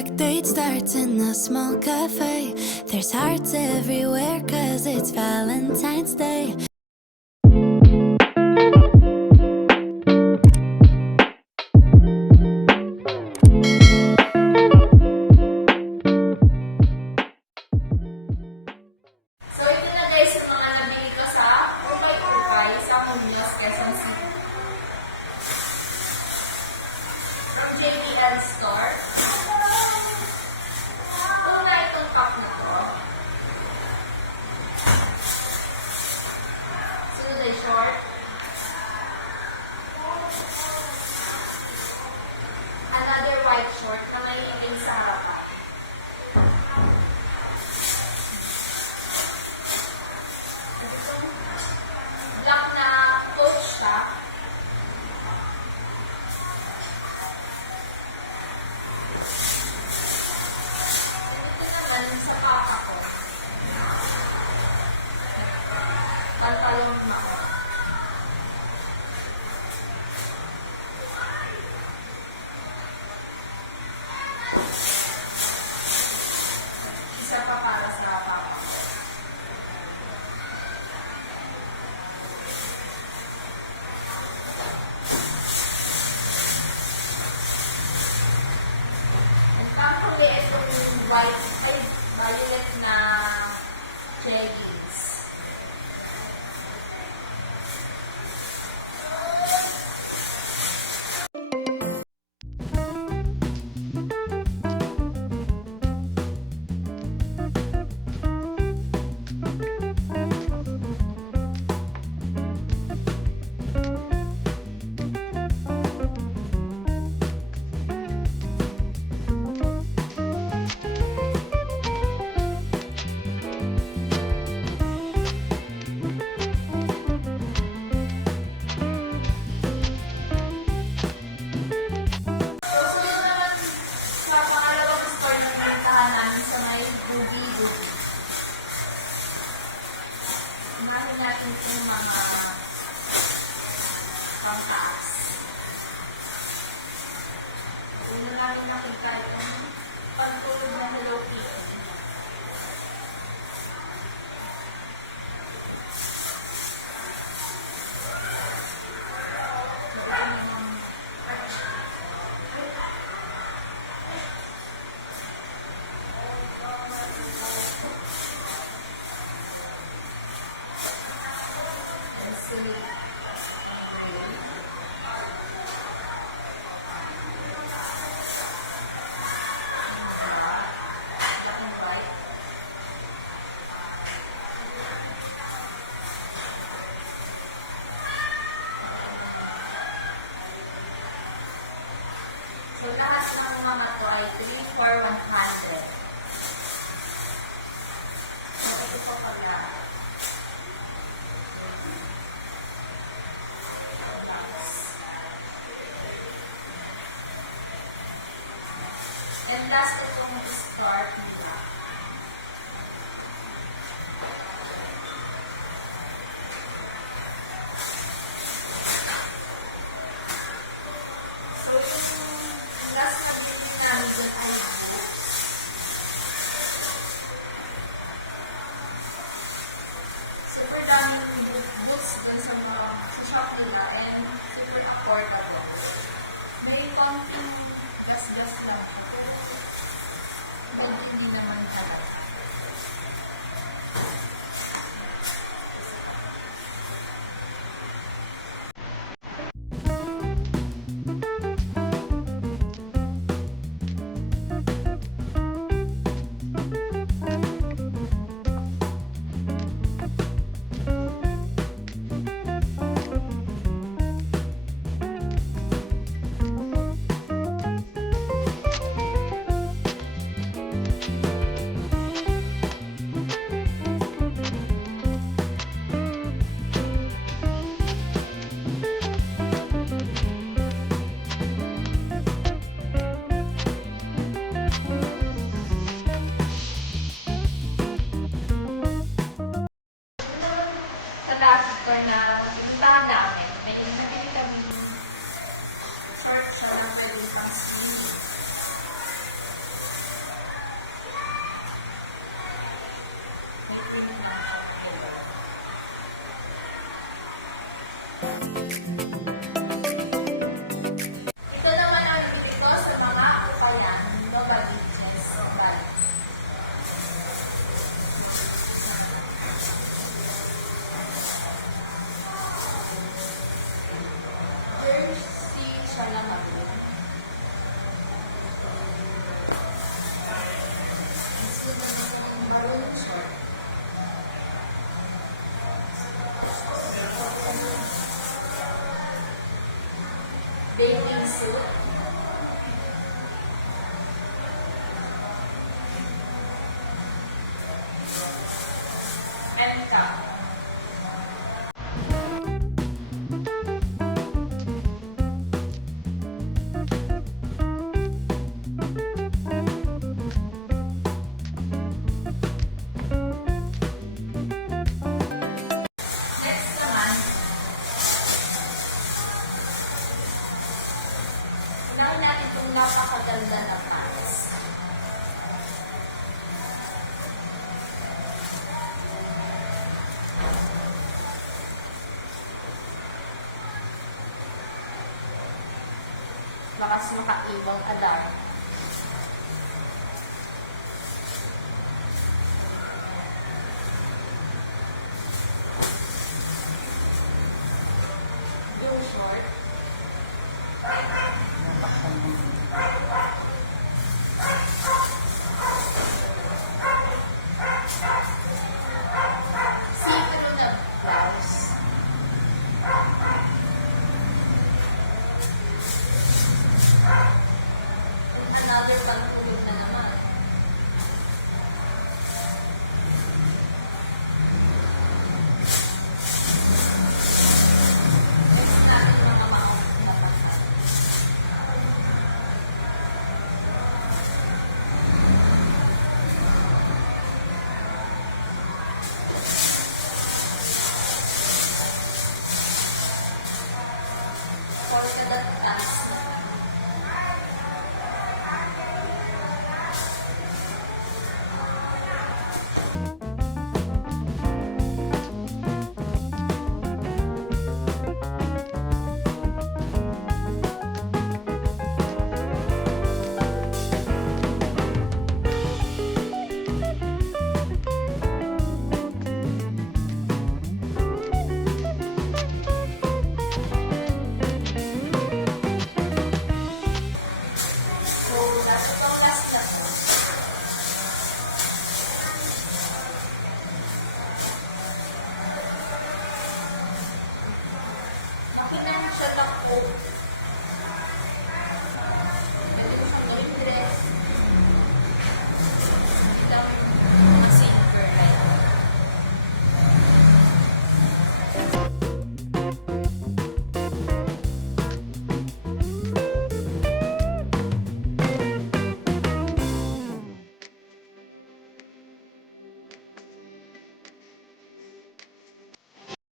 perfect date starts in a small cafe. There's hearts everywhere 'cause it's Valentine's Day. So, ito na guys yung mga nabili ko sa Mumbai Urkai sa Muñoz, Quezon City. From JPL Store. Ito na itong cup na to. Sunod ay short. Another white short na may itim sa harapan. Black na coat siya. Ito naman sa papa ko. Pantalong na. Isa pa para sa papa ko. Actually, itong white, ay, violet na jeggings. Unahin natin itong mga pangtaas. Una natin nakita itong pagtulog ng Hello PM. So, lahat ng mga to ay 3 for 100. Ito po pala. And last itong start nila. So, yung last na bili namin dyan ay super daming books dun sa mga sa shop nila and super affordable. May konting gas-gas lang. Ito naman ang nabili ko sa mga upayan. Local business. Local. Jersey siya lang ako. Maroon short. Bathing suit. And cap. Next naman, unahin natin itong napakaganda na pants. Lakas makaibang alarm.